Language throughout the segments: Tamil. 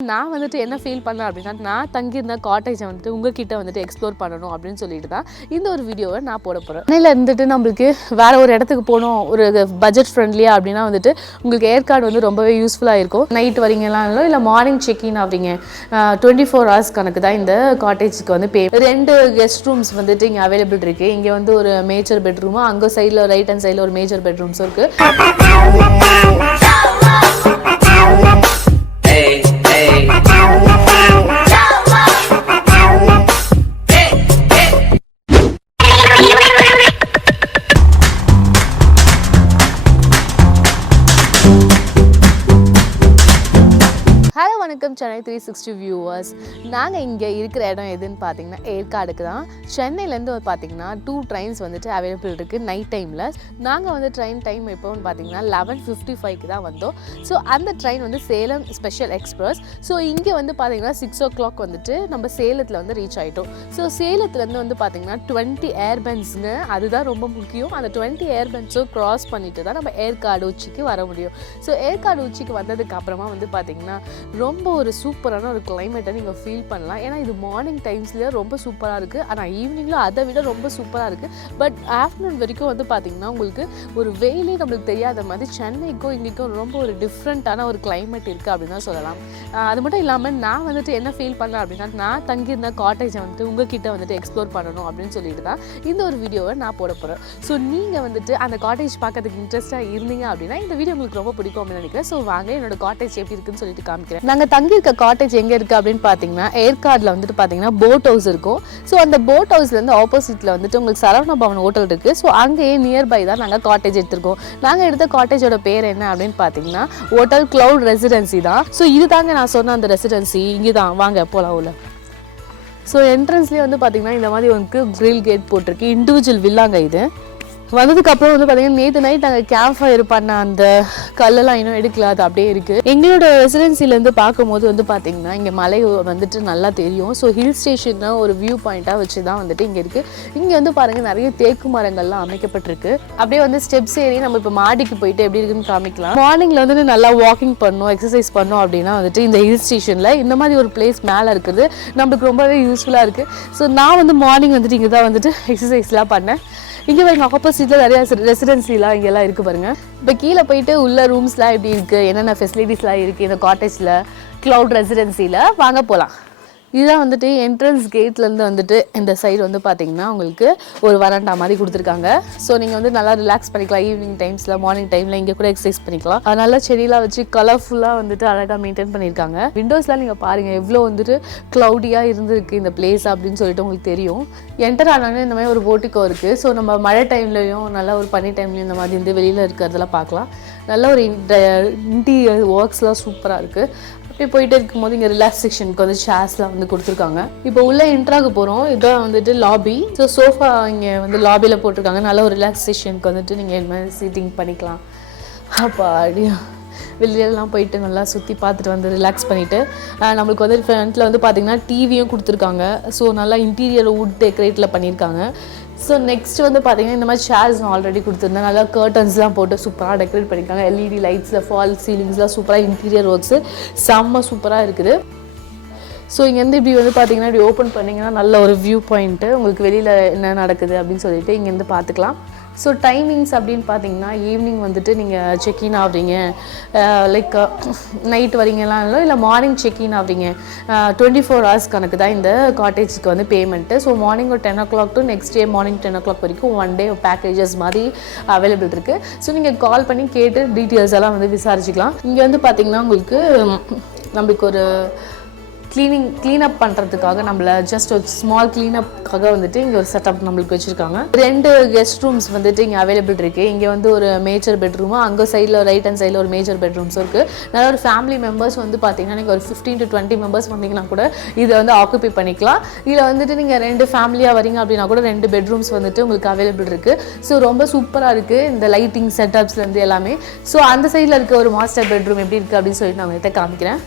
நான் வந்துட்டு என்ன ஃபீல் பண்ணேன் அப்படின்னா நான் தங்கியிருந்த காட்டேஜை வந்துட்டு உங்ககிட்ட வந்துட்டு எக்ஸ்ப்ளோர் பண்ணணும் அப்படின்னு சொல்லிட்டு தான் இந்த ஒரு வீடியோவை நான் போட போகிறேன் சென்னையில் இருந்துட்டு நம்மளுக்கு வேறு ஒரு இடத்துக்கு போகணும் ஒரு பட்ஜெட் ஃப்ரெண்ட்லியாக அப்படின்னா வந்துட்டு உங்களுக்கு ஏற்காடு வந்து ரொம்பவே யூஸ்ஃபுல்லாக இருக்கும். நைட் வரீங்கலாம் இல்லை மார்னிங் செக்இன் ஆகிறீங்க டுவெண்ட்டி ஃபோர் ஹவர்ஸ் கணக்கு தான் இந்த காட்டேஜுக்கு வந்து பே ரெண்டு கெஸ்ட் ரூம்ஸ் வந்துட்டு இங்கே அவைலபிள் இருக்குது இங்கே வந்து ஒரு மேஜர் பெட்ரூமும் அங்கே சைடில் ரைட் ஹேண்ட் சைடில் ஒரு மேஜர் பெட்ரூம்ஸும் இருக்குது வணக்கம் சென்னை த்ரீ சிக்ஸ்டி வியூவர்ஸ் நாங்கள் இங்கே இருக்கிற இடம் எதுன்னு பார்த்தீங்கன்னா ஏற்காடுக்கு தான். சென்னையிலேருந்து பார்த்தீங்கன்னா டூ ட்ரெயின்ஸ் வந்துட்டு அவைலபிள் இருக்குது நைட் டைமில் நாங்கள் வந்து ட்ரெயின் டைம் எப்போன்னு பார்த்தீங்கன்னா லெவன் ஃபிஃப்டி ஃபைவ்க்கு தான் வந்தோம். ஸோ அந்த ட்ரெயின் வந்து சேலம் ஸ்பெஷல் எக்ஸ்பிரஸ் ஸோ இங்கே வந்து பார்த்தீங்கன்னா சிக்ஸ் ஓ கிளாக் வந்துட்டு நம்ம சேலத்தில் வந்து ரீச் ஆகிட்டோம் ஸோ சேலத்துலேருந்து வந்து பார்த்தீங்கன்னா டுவெண்ட்டி ஏர்பன்ஸுங்க அதுதான் ரொம்ப முக்கியம். அந்த டுவெண்ட்டி ஏர்பன்ஸும் க்ராஸ் பண்ணிட்டு தான் நம்ம ஏற்காடு உச்சிக்கு வர முடியும். ஸோ ஏற்காடு உச்சிக்கு வந்ததுக்கு அப்புறமா வந்து பார்த்தீங்கன்னா ரொம்ப ஒரு சூப்பரான ஒரு கிளைமேட்டை நீங்கள் ஃபீல் பண்ணலாம். ஏன்னா இது மார்னிங் டைம்ஸ்லேயே ரொம்ப சூப்பராக இருக்குது ஆனால் ஈவினிங்கில் அதை விட ரொம்ப சூப்பராக இருக்குது பட் ஆஃப்டர்நூன் வரைக்கும் வந்து பார்த்திங்கன்னா உங்களுக்கு ஒரு வெயிலே நம்மளுக்கு தெரியாத மாதிரி சென்னைக்கும் இங்கேக்கும் ரொம்ப ஒரு டிஃப்ரெண்ட்டான ஒரு கிளைமேட் இருக்குது அப்படின்னு தான் சொல்லலாம். அது மட்டும் இல்லாமல் நான் வந்துட்டு என்ன ஃபீல் பண்ணேன் அப்படின்னா நான் தங்கியிருந்த காட்டேஜை வந்துட்டு உங்ககிட்ட வந்துட்டு எக்ஸ்ப்ளோர் பண்ணணும் அப்படின்னு சொல்லிட்டு தான் இந்த ஒரு வீடியோவை நான் போட போகிறேன் ஸோ நீங்கள் வந்துட்டு அந்த காட்டேஜ் பார்க்கறதுக்கு இன்ட்ரெஸ்ட்டாக இருந்தீங்க அப்படின்னா இந்த வீடியோ உங்களுக்கு ரொம்ப பிடிக்கும் அப்படின்னு நினைக்கிறேன். ஸோ வாங்க என்னோட காட்டேஜ் எப்படி இருக்குன்னு சொல்லிட்டு காமிக்கிறேன். நாங்கள் தங்கியிருக்க காட்டேஜ் எங்கே இருக்குது அப்படின்னு பார்த்தீங்கன்னா ஏற்காடில் வந்துட்டு பார்த்தீங்கன்னா போட் ஹவுஸ் இருக்கும். ஸோ அந்த போட் ஹவுஸ்லேருந்து ஆப்போசிட்டில் வந்துட்டு உங்களுக்கு சரவண பவன் ஹோட்டல் இருக்குது ஸோ அங்கேயே நியர்பை தான் நாங்கள் காட்டேஜ் எடுத்திருக்கோம். நாங்கள் எடுத்த காட்டேஜோட பேர் என்ன அப்படின்னு பார்த்தீங்கன்னா ஹோட்டல் க்ளவுட் ரெசிடென்சி தான். ஸோ இது தாங்க நான் சொன்ன அந்த ரெசிடென்சி இங்கே தான் வாங்க போகலாம் உள்ள. ஸோ என்ட்ரன்ஸ்லேயே வந்து பார்த்தீங்கன்னா இந்த மாதிரி உங்களுக்கு க்ரில் கேட் போட்டிருக்கு. இண்டிவிஜுவல் வில்லாங்க இது. வந்ததுக்கப்புறம் வந்து பார்த்தீங்கன்னா நேற்று நைட் நாங்கள் கேம்ப் ஃபயர் பண்ண அந்த கல்லெல்லாம் இன்னும் எடுக்கல அது அப்படியே இருக்குது எங்களோட ரெசிடென்சிலேருந்து பார்க்கும்போது வந்து பார்த்தீங்கன்னா இங்கே மலை வந்துட்டு நல்லா தெரியும். ஸோ ஹில் ஸ்டேஷன் ஒரு வியூ பாயிண்ட்டாக வச்சு தான் வந்துட்டு இங்கே இருக்குது இங்கே வந்து பாருங்கள் நிறைய தேக்கு மரங்கள்லாம் அமைக்கப்பட்டிருக்கு. அப்படியே வந்து ஸ்டெப்ஸ் ஏறி நம்ம இப்போ மாடிக்கு போயிட்டு எப்படி இருக்குன்னு காமிக்கலாம். மார்னிங்கில் வந்து நல்லா வாக்கிங் பண்ணணும் எக்ஸசைஸ் பண்ணோம் அப்படின்னா வந்துட்டு இந்த ஹில் ஸ்டேஷனில் இந்த மாதிரி ஒரு பிளேஸ் மேலே இருக்குது. நம்மளுக்கு ரொம்பவே யூஸ்ஃபுல்லாக இருக்குது ஸோ நான் வந்து மார்னிங் வந்துட்டு இங்கே தான் வந்துட்டு எக்ஸசைஸ்லாம் பண்ணேன். இங்கே பாருங்க ஆப்போசிட்டில் நிறைய ரெசிடென்சிலாம் இங்கெல்லாம் இருக்குது பாருங்க. இப்போ கீழே போயிட்டு உள்ள ரூம்ஸ்லாம் எப்படி இருக்குது என்னென்ன ஃபெசிலிட்டிஸ்லாம் இருக்குது இந்த காட்டேஜில் க்ளவுட் ரெசிடென்சியில் வாங்க போகலாம் இதுதான் வந்துட்டு என்ட்ரன்ஸ் கேட்லேருந்து வந்துட்டு இந்த சைடு வந்து பார்த்தீங்கன்னா உங்களுக்கு ஒரு வராண்டா மாதிரி கொடுத்துருக்காங்க. ஸோ நீங்கள் வந்து நல்லா ரிலாக்ஸ் பண்ணிக்கலாம். ஈவினிங் டைம்ஸில் மார்னிங் டைமில் இங்கே கூட எக்ஸசைஸ் பண்ணிக்கலாம். அதனால நல்லா செடியெலாம் வச்சு கலர்ஃபுல்லாக வந்துட்டு அழகாக மெயின்டைன் பண்ணியிருக்காங்க. விண்டோஸ்லாம் நீங்கள் பாருங்கள் எவ்வளோ வந்துட்டு க்ளவுடியாக இருந்திருக்கு இந்த பிளேஸ் அப்படின்னு சொல்லிட்டு உங்களுக்கு தெரியும். என்டர் ஆனாலும் இந்த மாதிரி ஒரு போட்டிக்கோ இருக்குது ஸோ நம்ம மழை டைம்லையும் நல்லா ஒரு பனி டைம்லையும் இந்த மாதிரி வந்து வெளியில் இருக்கிறதெல்லாம் பார்க்கலாம். நல்ல ஒரு இன்டீரியர் ஒர்க்ஸ்லாம் சூப்பராக இருக்குது அப்படியே போயிட்டே இருக்கும்போது இங்கே ரிலாக்ஸேஷனுக்கு வந்து சேர்ஸ்லாம் வந்து கொடுத்துருக்காங்க. இப்போ உள்ள இன்ட்ராக போகிறோம் இதான் வந்துட்டு லாபி ஸோ சோஃபா இங்கே வந்து லாபியில் போட்டிருக்காங்க. நல்ல ஒரு ரிலாக்ஸேஷனுக்கு வந்துட்டு நீங்கள் என்ன சீட்டிங் பண்ணிக்கலாம். அப்பா அப்படியா வெளியிலலாம் போயிட்டு நல்லா சுற்றி பார்த்துட்டு வந்து ரிலாக்ஸ் பண்ணிவிட்டு நம்மளுக்கு வந்து ஃப்ரண்ட்டில் வந்து பார்த்திங்கன்னா டிவியும் கொடுத்துருக்காங்க. ஸோ நல்லா இன்டீரியர் வுட் டெக்கரேட்டில் பண்ணியிருக்காங்க ஸோ நெக்ஸ்ட் வந்து பார்த்தீங்கன்னா இந்த மாதிரி சேர்ஸ் நான் ஆல்ரெடி கொடுத்துருந்தேன். நல்லா கர்டன்ஸ்லாம் போட்டு சூப்பராக டெக்கரேட் பண்ணியிருக்காங்க எல்இடி லைட்ஸில் ஃபால் சீலிங்ஸ்லாம் சூப்பராக இன்டீரியர் ஒர்க்ஸு செம்ம சூப்பராக இருக்குது. ஸோ இங்கேருந்து இப்படி வந்து பார்த்தீங்கன்னா இப்படி ஓப்பன் பண்ணிங்கன்னா நல்ல ஒரு வியூ பாயிண்ட்டு உங்களுக்கு வெளியில் என்ன நடக்குது அப்படின்னு சொல்லிட்டு இங்கேருந்து பார்த்துக்கலாம் ஸோ டைமிங்ஸ் அப்படின்னு பார்த்தீங்கன்னா ஈவினிங் வந்துட்டு நீங்கள் செக்இன் ஆகுறீங்க லைக் நைட் வரீங்கலாம் இல்லை இல்லை மார்னிங் செக்இன் ஆகுறீங்க டுவெண்ட்டி ஃபோர் ஹவர்ஸ் கணக்கு தான் இந்த காட்டேஜுக்கு வந்து பேமெண்ட்டு ஸோ மார்னிங் ஒரு ten o'clock to next day morning ten o'clock வரைக்கும் ஒன் டே பேக்கேஜஸ் மாதிரி அவைலபிள் இருக்குது ஸோ நீங்கள் கால் பண்ணி கேட்டு டீட்டெயில்ஸ் எல்லாம் வந்து விசாரிச்சுக்கலாம். இங்கே வந்து பார்த்தீங்கன்னா உங்களுக்கு நம்மளுக்கு ஒரு க்ளீனிங் க்ளீனப் பண்ணுறதுக்காக நம்மள ஜஸ்ட் ஒரு ஸ்மால் க்ளீனப்காக வந்துட்டு இங்கே ஒரு செட்டப் நம்மளுக்கு வச்சுருக்காங்க. ரெண்டு கெஸ்ட் ரூம்ஸ் வந்துட்டு இங்கே அவைலபிள் இருக்குது இங்கே வந்து ஒரு மேஜர் பெட்ரூமும் அங்கே சைடில் ரைட் ஹேண்ட் சைடில் ஒரு மேஜர் பெட்ரூம்ஸும் இருக்குது நல்ல ஒரு ஃபேமிலி மெம்பர்ஸ் வந்து பார்த்தீங்கன்னா நீங்கள் ஒரு ஃபிஃப்டீன் டு டுவெண்ட்டி மெம்பர்ஸ் வந்தீங்கன்னா கூட இதை வந்து ஆக்குபை பண்ணிக்கலாம். இதில் வந்துட்டு நீங்கள் ரெண்டு ஃபேமிலியாக வரீங்க அப்படின்னா கூட ரெண்டு பெட்ரூம்ஸ் வந்துட்டு உங்களுக்கு அவைலபிள் இருக்குது ஸோ ரொம்ப சூப்பராக இருக்குது இந்த லைட்டிங் செட்டப்ஸ்லேருந்து எல்லாமே. ஸோ அந்த சைடில் இருக்க ஒரு மாஸ்டர் பெட்ரூம் எப்படி இருக்குது அப்படின்னு சொல்லிட்டு நான் உங்கள்கிட்ட காமிக்கிறேன்.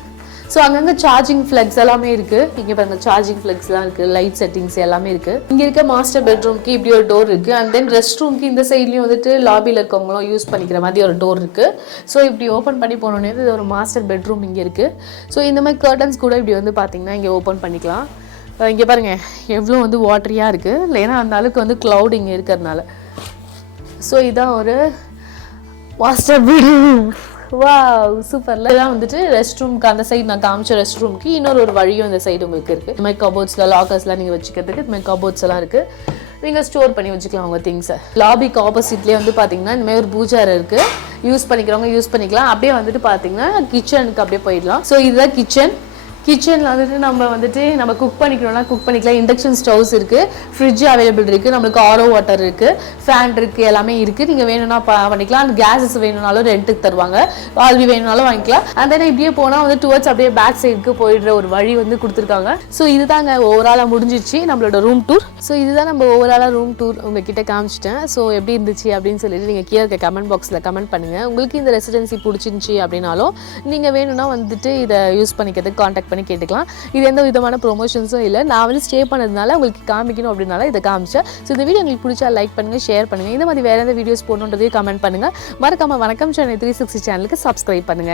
ஸோ அங்கங்கே சார்ஜிங் ஃப்ளக்ஸ் எல்லாமே இருக்குது இங்கே பாருங்க சார்ஜிங் ஃப்ளக்ஸ்லாம் இருக்குது லைட் செட்டிங்ஸ் எல்லாமே இருக்குது இங்கே இருக்க மாஸ்டர் பெட்ரூம்க்கு இப்படி ஒரு டோர் இருக்குது அண்ட் தென் ரெஸ்ட் ரூம்க்கு இந்த சைட்லேயும் வந்துட்டு லாபியில் இருக்கவங்களும் யூஸ் பண்ணிக்கிற மாதிரி ஒரு டோர் இருக்குது ஸோ இப்படி ஓப்பன் பண்ணி போனோடனே இது ஒரு மாஸ்டர் பெட்ரூம் இங்கே இருக்குது ஸோ இந்த மாதிரி கர்டன்ஸ் கூட இப்படி வந்து பார்த்திங்கன்னா இங்கே ஓப்பன் பண்ணிக்கலாம். இங்கே பாருங்கள் எவ்வளோ வந்து வாட்டரியாக இருக்குது ஏன்னா அந்த அளவுக்கு வந்து க்ளவுட் இங்கே இருக்கிறதுனால. ஸோ இதான் ஒரு மாஸ்டர் பெட்ரூம் வா சூப்பர்ல இதெல்லாம் வந்துட்டு ரெஸ்ட் ரூம்க்கு அந்த சைடு நான் காமிச்ச ரெஸ்ட் ரூம்க்கு இன்னொரு ஒரு வழியும் இந்த சைடு உங்களுக்கு இருக்குது இந்த மாதிரி கபோர்ட்ஸில் லாக்கர்ஸ்லாம் நீங்கள் வச்சுக்கிறதுக்கு இந்த மாதிரி கபோர்ட்ஸ் எல்லாம் இருக்குது நீங்கள் ஸ்டோர் பண்ணி வச்சுக்கலாம் உங்கள் திங்ஸை லாபிக்கு ஆப்போசிட்லேயே வந்து பார்த்தீங்கன்னா இந்த மாதிரி ஒரு பூஜாரை இருக்குது யூஸ் பண்ணிக்கிறவங்க யூஸ் பண்ணிக்கலாம். அப்படியே வந்துட்டு பார்த்தீங்கன்னா கிச்சனுக்கு அப்படியே போயிடலாம். ஸோ இதுதான் கிச்சன் கிச்சனில் வந்துட்டு நம்ம வந்துட்டு நம்ம குக் பண்ணிக்கணும்னா குக் பண்ணிக்கலாம். இண்டக்ஷன் ஸ்டவ்ஸ் இருக்குது ஃப்ரிட்ஜ் அவைலபிள் இருக்குது நம்மளுக்கு ஆரோ வாட்டர் இருக்குது ஃபேன் இருக்குது எல்லாமே இருக்குது நீங்கள் வேணும்னா பண்ணிக்கலாம். அந்த கேஸஸ் வேணும்னாலும் ரெண்ட்டுக்கு தருவாங்க. ஆல்வி வேணும்னாலும் வாங்கிக்கலாம். அந்த தென் இப்படியே போனால் வந்து டுவர்ட்ஸ் அப்படியே பேக் சைடுக்கு போயிடுற ஒரு வழி வந்து கொடுத்துருக்காங்க. ஸோ இதுதாங்க ஓவராலாக முடிஞ்சிச்சு நம்மளோட ரூம் டூர் ஸோ இதுதான் நம்ம ஓவராலாக ரூம் டூர் உங்ககிட்ட காமிச்சிட்டேன். ஸோ எப்படி இருந்துச்சு அப்படின்னு சொல்லிட்டு நீங்கள் கீழே இருக்க கமெண்ட் பாக்ஸில் கமெண்ட் பண்ணுங்கள் உங்களுக்கு இந்த ரெசிடென்சி பிடிச்சிருந்துச்சி அப்படின்னாலும் நீங்கள் வேணும்னா வந்துட்டு இதை யூஸ் பண்ணிக்கிறதுக்கு கான்டாக்ட் பண்ணி கேட்டுக்கலாம். இது எந்த விதமான ப்ரொமோஷன்ஸும் இல்லை. நான் வந்து ஸ்டே பண்ணதுனால உங்களுக்கு காமிக்கணும் அப்படின்னால இதை காமிச்சேன். ஸோ இந்த வீடியோ உங்களுக்கு பிடிச்சா லைக் பண்ணுங்கள் ஷேர் பண்ணுங்கள் இந்த மாதிரி வேறு எந்த வீடியோஸ் போடணுன்றதையும் கமெண்ட் பண்ணுங்கள் மறக்காம வணக்கம் சென்னை த்ரீ சிக்ஸ்டி சேனலுக்கு சப்ஸ்கிரைப் பண்ணுங்கள்